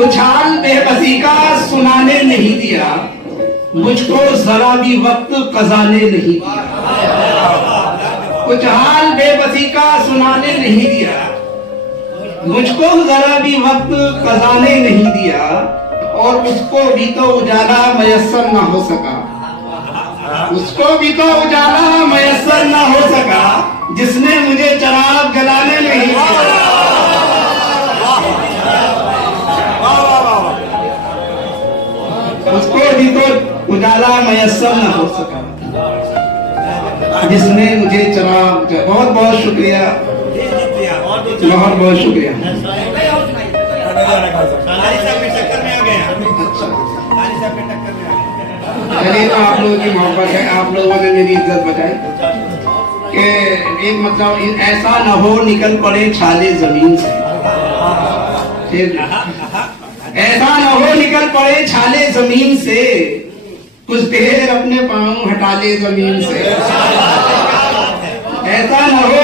कुछ हाल बेबसी का सुनाने नहीं दिया, मुझको जरा भी वक्त खजाने नहीं दिया। कुछ हाल बेबसी का सुनाने नहीं दिया, मुझको जरा भी वक्त खजाने नहीं दिया, और उसको भी तो उजाला मयस्सर ना हो सका, उसको भी तो उजाला मयस्सर ना हो सका, जिसने मुझे चराग जलाने नहीं दिया। उसको भी तो उजाला मयस्सर न हो सका, जिसने मुझे चराग। बहुत बहुत शुक्रिया, बहुत बहुत शुक्रिया। चलिए, तो आप लोगों की मोहब्बत है, आप लोगों ने मेरी इज्जत बचाई कि एक मतलब ऐसा न हो निकल पड़े छाले जमीन से, ऐसा न हो निकल पड़े छाले जमीन से, कुछ देर अपने पांव हटा ले जमीन से, ऐसा न हो